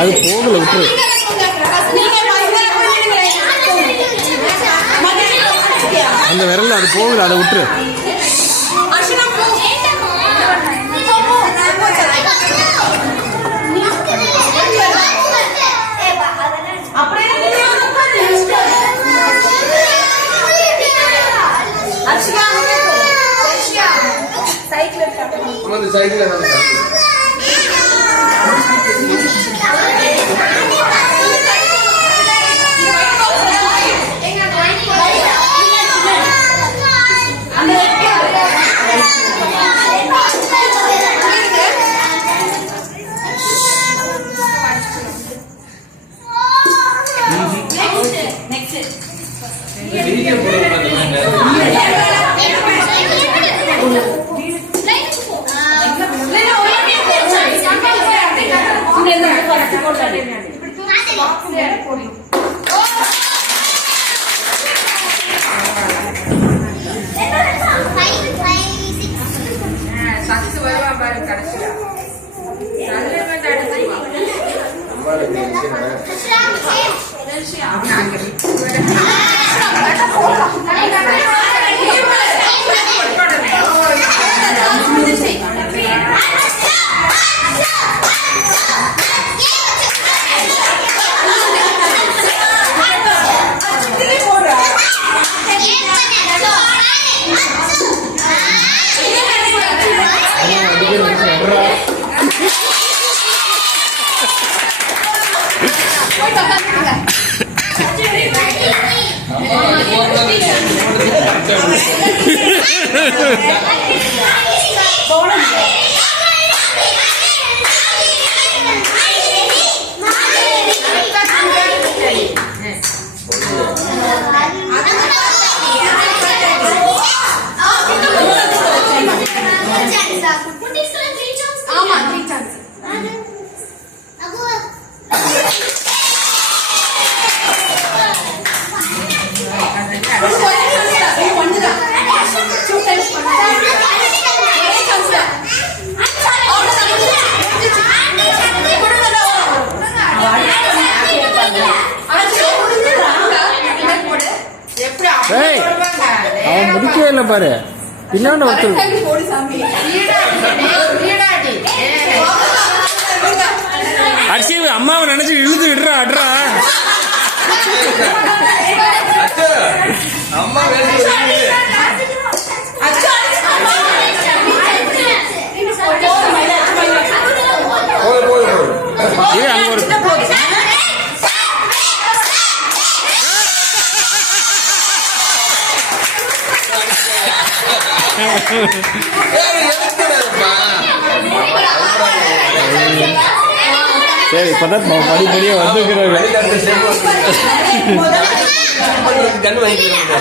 அது போகல விட்டு அந்த விரல்ல அது போகல அதை விட்டுரு. அவன் முடிக்கவே இல்லை பாரு. பின்னாடி ஒருத்தர் அடிச்சு அம்மாவை நினைச்சு இழுத்து விடுறா அட்ரா. அம்மா அங்க ஒரு சரி இப்பதான் படிப்படியே வந்துக்கிறாங்க. கண்ணு வாங்கிக்கிறாங்க.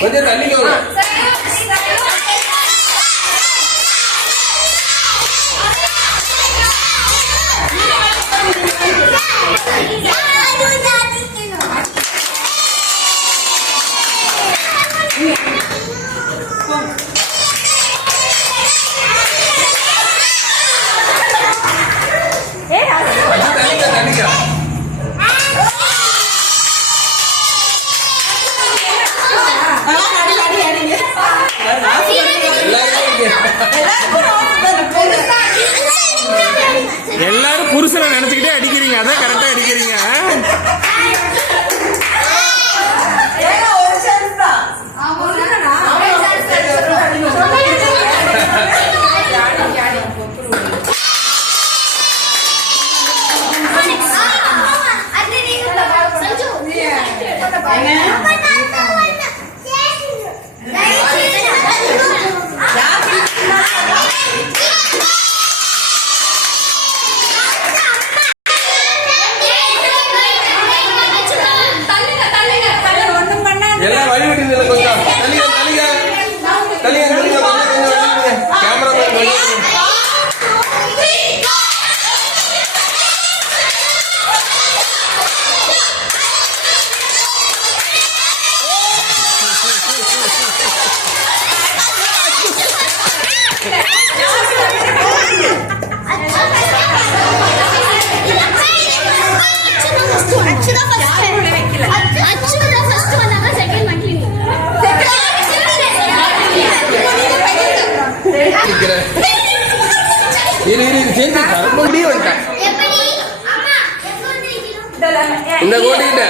கொஞ்சம் தள்ளிக்கோங்க. எல்லாரும் புருஷனை நினைச்சுக்கிட்டே அடிக்கிறீங்க. அதான் கரெக்டா அடிக்கிறீங்க. எல்லாம் வழி விட்டுல கொஞ்சம் தள்ளிங்க தள்ளிங்க தள்ளிங்க தள்ளிங்க கொஞ்சம் கேமராமேன் வழி இந்த கோடிட்ட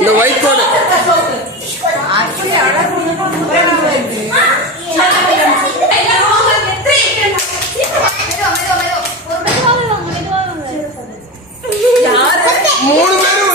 இந்த ஒயிட் கோடு மூணு பேரும்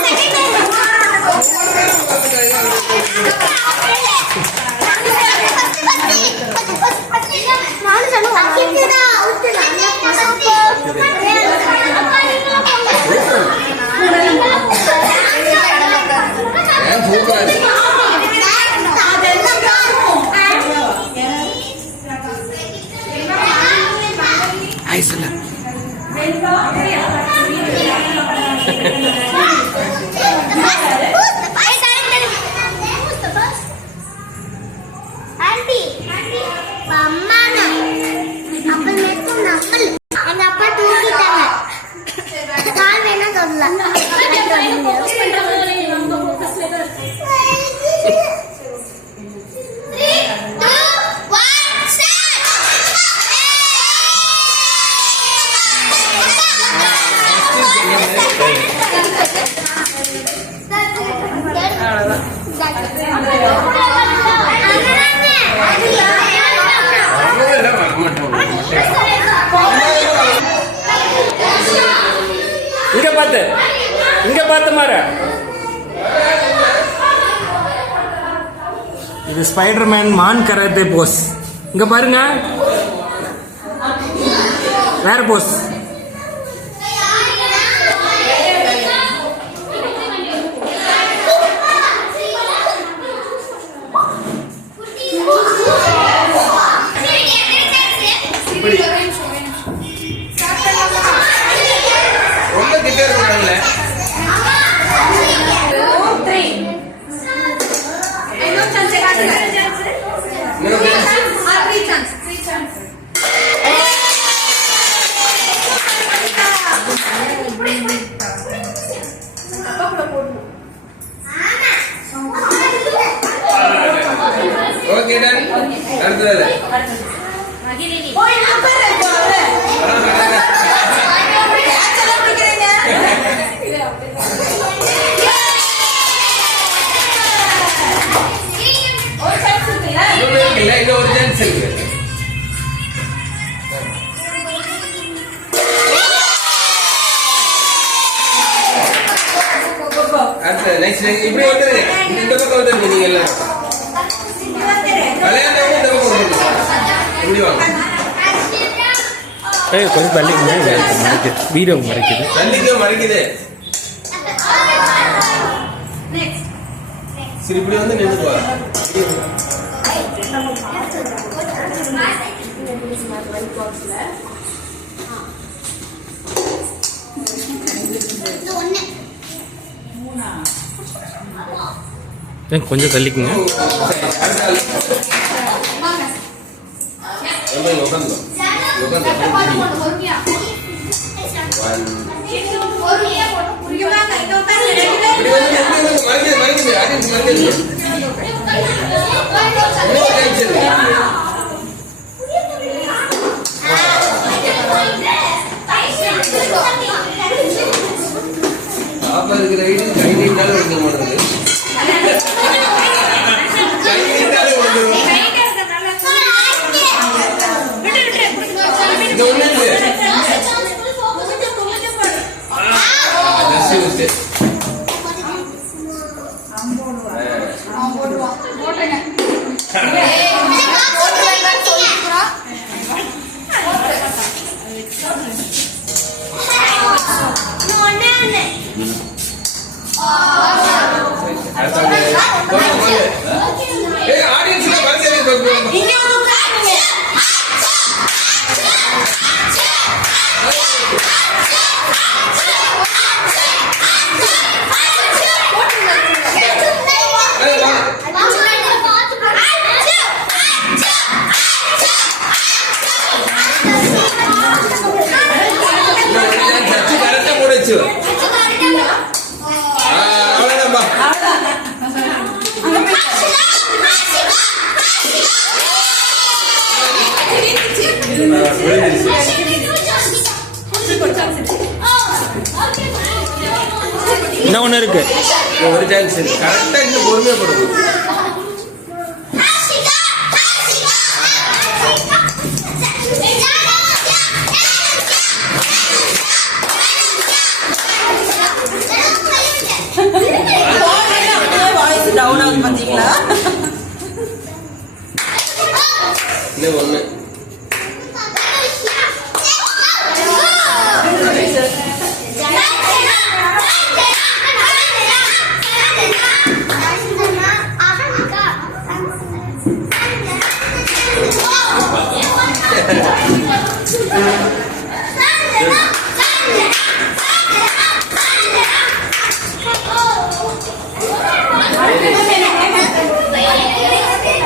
பார்த்து மாறு. இது ஸ்பைடர்மேன் மான் கராத்தே போஸ். இங்க பாருங்க, வேற போஸ். இப்படி ரொம்ப கிட்ட இருக்காங்கல்ல. Okay done. அடுத்தது இன்னும் ஒரு சான்ஸ் இருக்கு. அடுத்தது நெக்ஸ்ட் இப்படி வந்துருங்க. இந்த பக்கம் வந்துருங்க. நீங்க எல்லாம் விளையாண்டவங்க இந்த பக்கம் வந்துருங்க. இப்படி வாங்க. கொஞ்சம் தள்ளிக்குங்க, வீடியோ மறைக்குது. தள்ளிக்க மறைக்குது. சரி இப்படி வந்து நின்றுப்பா. கொஞ்சம் தள்ளிக்குங்க. பாப்பா இருக்கிற வீடு கை நீட்டாலும் எடுக்க மாட்டேங்குது. கை நீட்டாலும் எடுக்கணும். இந்த ஒண்ணு ஆடியன்ஸ் கரெக்டா போடுச்சு. அவ்வளவுதான்பா. இன்னும் ஒண்ணு இருக்கு. ஒரு சான்ஸ் இருக்கு. கரெக்டா இன்னும் பொறுமையா போடுது. டவுன் ஆகுது பாத்தீங்களா? இன்னும் ஒண்ணு.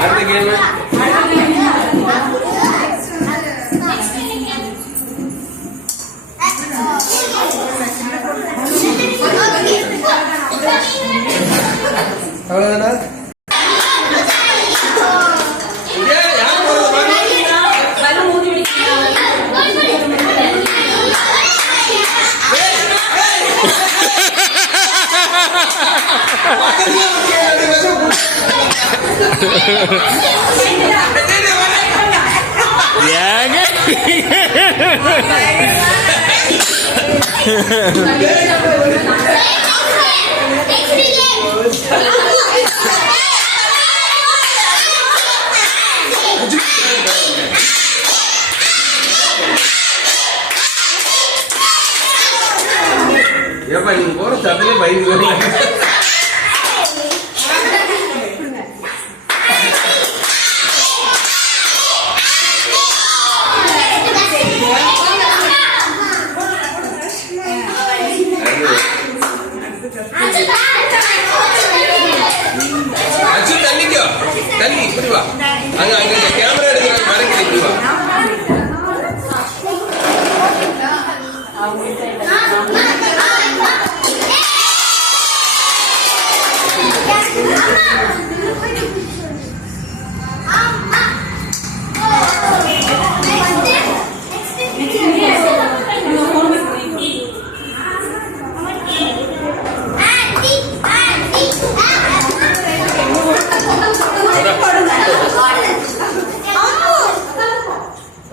அடுத்த கேம் அவ்வளவுதானா? ஏங்க ஏப்பா நீங்க போற சத்தமே பயந்து அச்சு தள்ளிக்கோ தள்ளி இப்படி வா அங்க அங்க கேமரா எடுக்கிற மறைக்க இப்படி வா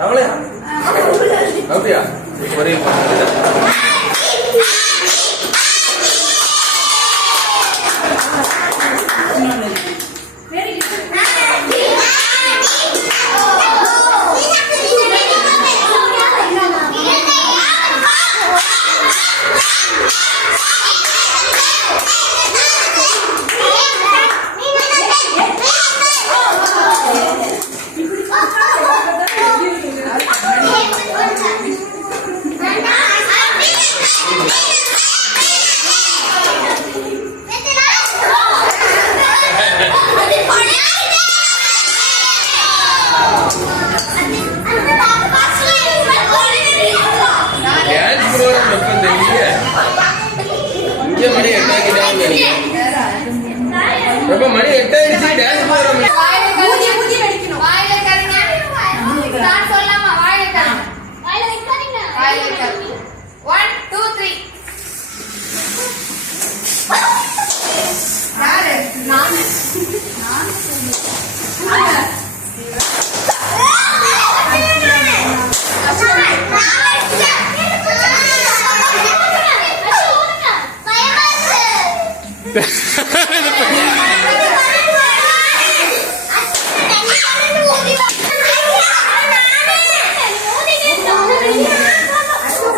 அவளையா அப்படியா ஒரே மணி 8 ஆயிடுச்சு டான்ஸ் போறோம்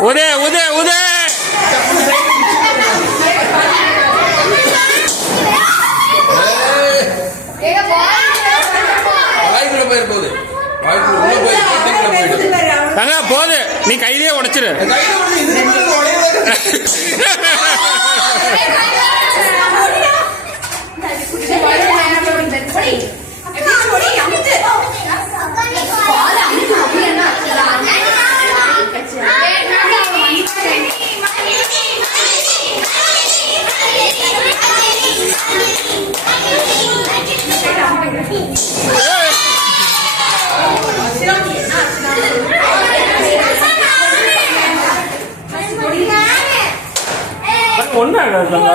உதே உதே உதே வாய்க்குள்ள போயிரு போகுது வாய்க்குள்ள உள்ள போய் தொண்டைக்குள்ள போயிடு தங்க போது நீ கையிலே உடைச்சிரு கையில உடைச்சு இது மட்டும் உடையவே ஒண்ணு ஆகாதுங்க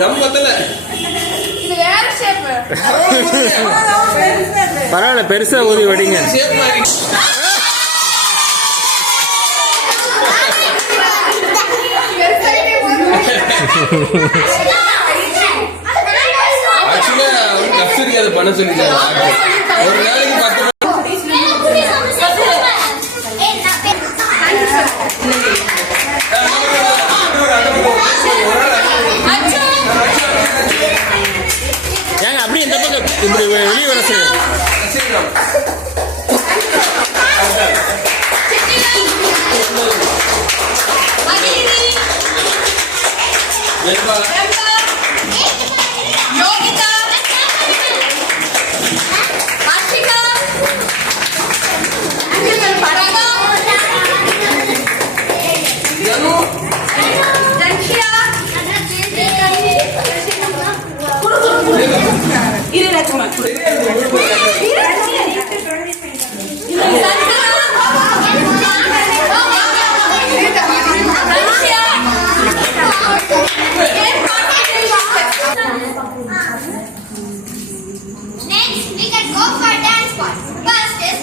தம் பத்தல இது வேற ஷேப் பரவாயில்ல பெருசா ஊதி வடிங்க ஷேப் மாதிரி ஆக்சுவலா கஸ்தூரி அதை பண்ண சொல்லிட்டாங்க ஒரு நாளைக்கு 10 ஏங்க அப்படி இந்த பக்கம் இப்படி வெளியே வர செய்யும் வெண்பா யோகிதா அர்ஷிகா பரமா ஜனு ஜன்ஷியா இரு Rajkumar Next, we can go for dance part. First is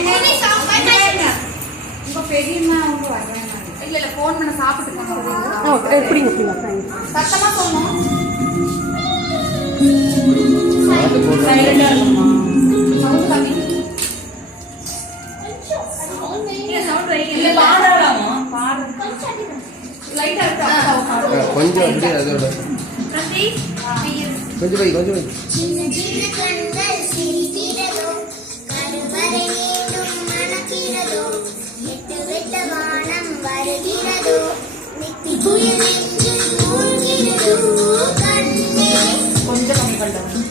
movie song by Naina. இல்ல போன் பண்ண சாப்பிட்டு சத்தமா சொல்லணும் சைலண்டா இருக்குமா சவுண்ட் கம்மி இல்ல பாடலாமா லைட்டா இருக்கா கொஞ்சம் அப்படியே அதோட கொஞ்சம் வை சின்ன சின்ன கண்கள் சிரிக்கிறதோ கருவறை மீண்டும் மணக்கிறதோ எட்டு வெட்ட வானம் வருகிறதோ நெத்தி புயல் நெஞ்சில் மூழ்கிறதோ கண்ணே கொஞ்சம் கம்மி பண்ணலாம்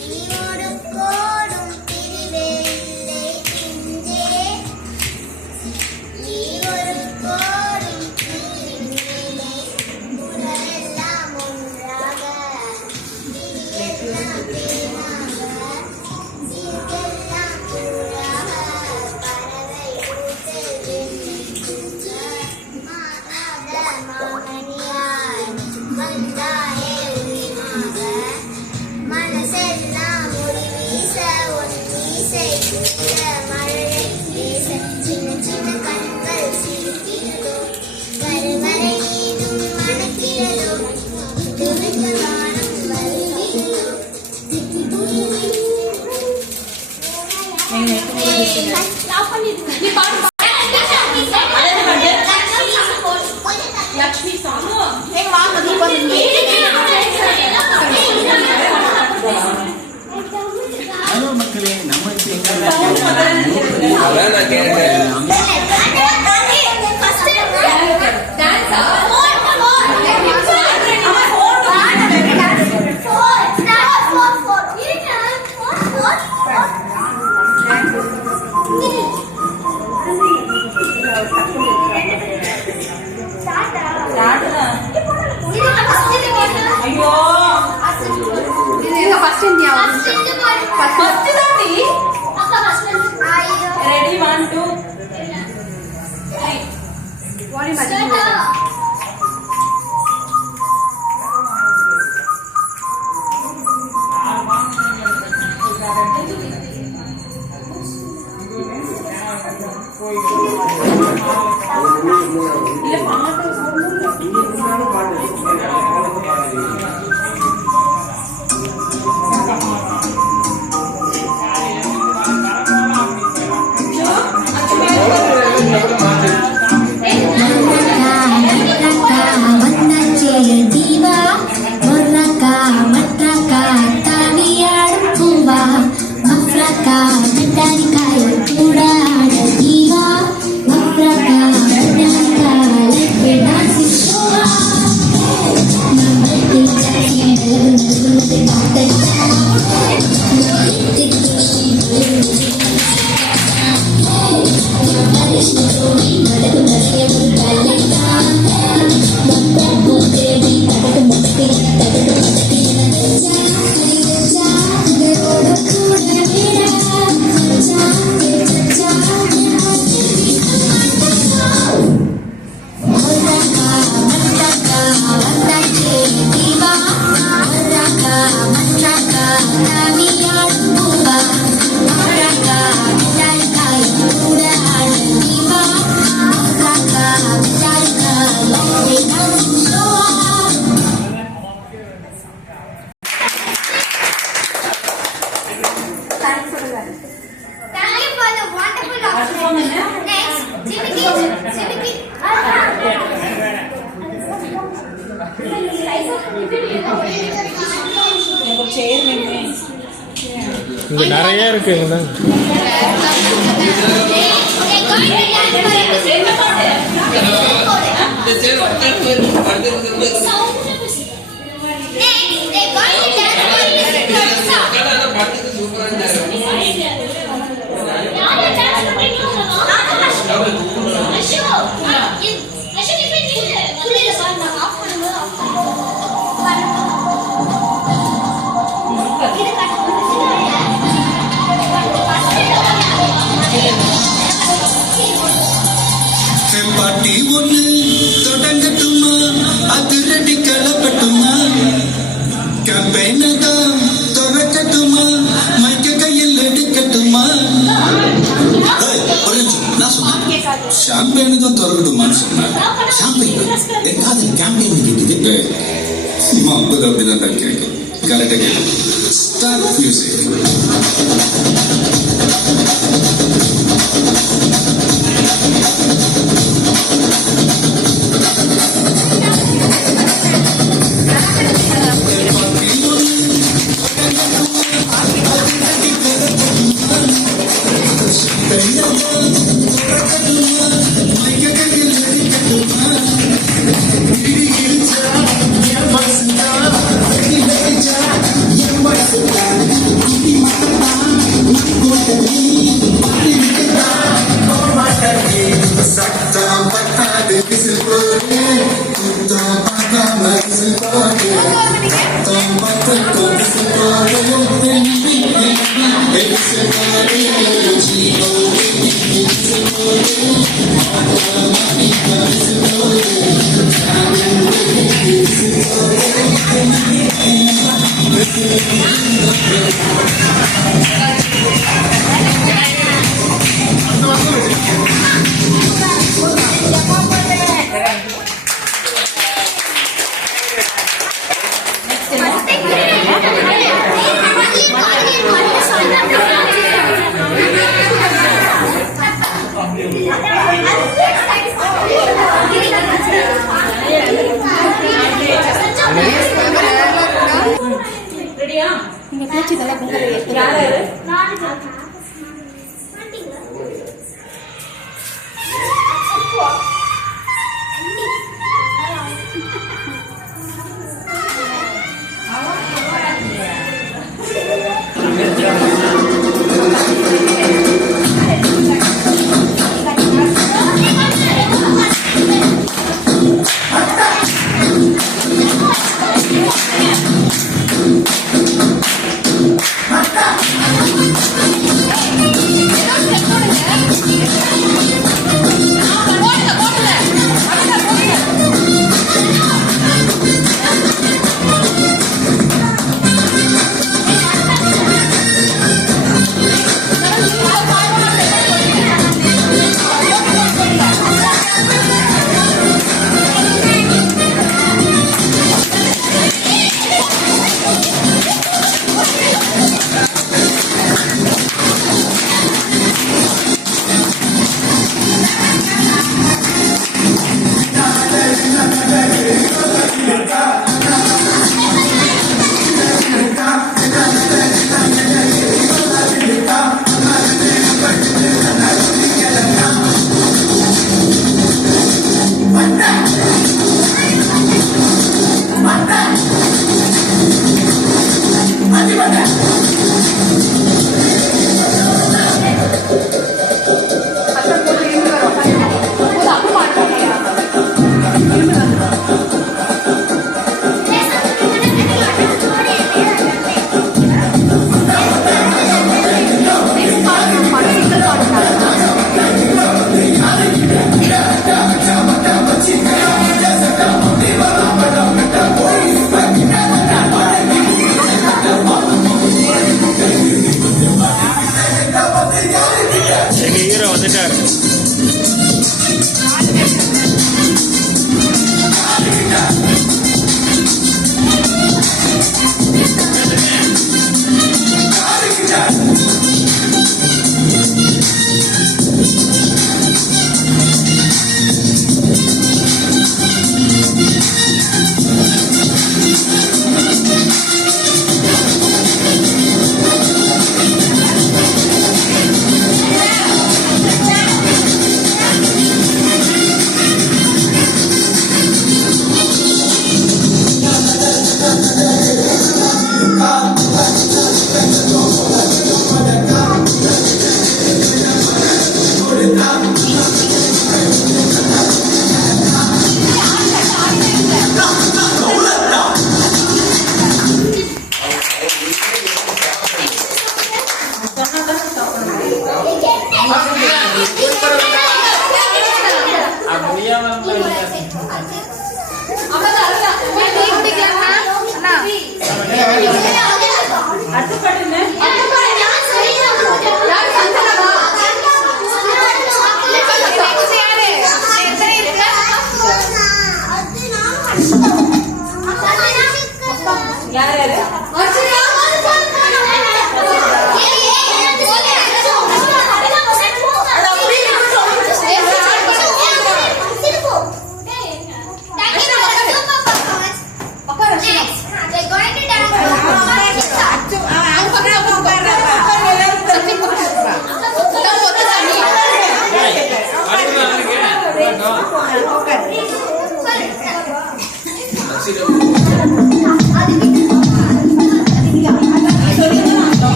இனியோடு கோடும் பிரிவே இல்லை பிஞ்சே நீ ஒரு கோடும் பிரிவில்லை உலகெல்லாம் ஒன்றாக விரியெல்லாம் தேனாக சீர்கெல்லாம் கூறாக பறவை கூட்டில் மாறாத மாமணியாய் வந்தாயே உரிமாக மனசெல்லாம் ஒளி வீச ஒன் வீசை கூட மழை பேச சின்ன சின்ன கண்கள் சிரிக்கிறதோ கருவறை மீதும் மணக்கிறதோ துவந்த வானம் வருகிறதோ திட்டி நீ பாடு லக்ஷ்மி சாங் எங்க வாங்க ஹலோ மக்களே நம்ம அதான் நான் கேட்டேன் ஐயோ இது ஃபர்ஸ்ட் இந்தியா ஃபர்ஸ்ட் தாண்டி ரெடி 1 2 வாடி மதி இங்க நிறைய இருக்குங்க. சரி பாட்டி ஒண்ணு தொடங்கட்டுமா, அதிரடி களப்பட்டுமா, கேம்பெயின தான் தொடக்கட்டுமா, மைக்க கையில் எடுக்கட்டுமா. நான் சொன்னேன் ஷாம்பெயின் தான் தொடங்கட்டுமான்னு சொன்னேன். ஷாம்பெயின் என் காதல் கேம்பெயின் கேட்டது. சும்மா அப்படிதான் தான் கேட்கும். கரெக்டா கேட்கும். Start music. நீங்க பேச்சு இதெல்லாம் பொங்கல் யாரு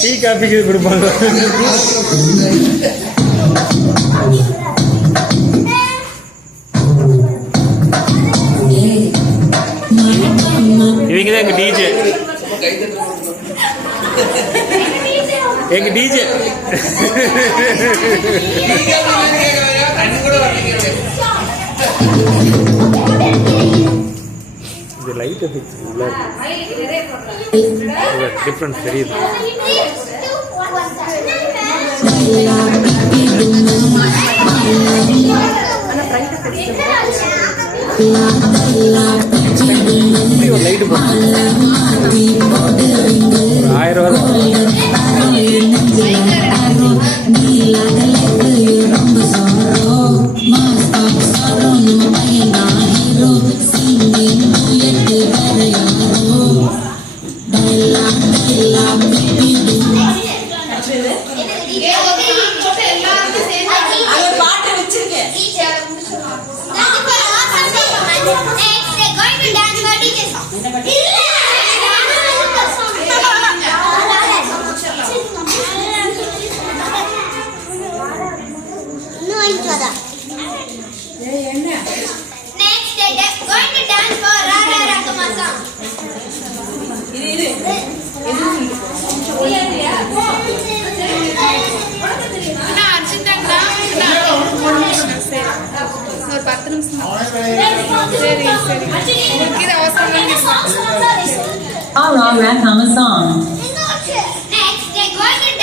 டீ காஃபிக்கு கொடுப்பாங்க. இவங்க தான் எங்க டிஜே. எங்க டிஜே இது லைட் எஃபெக்ட்ஸ் நல்லா இருக்கு. டிஃபரன்ஸ் தெரியுது. ஒரு லைட் போட்டு 1000 ரூபா All right, rap on a song. Next, they're going to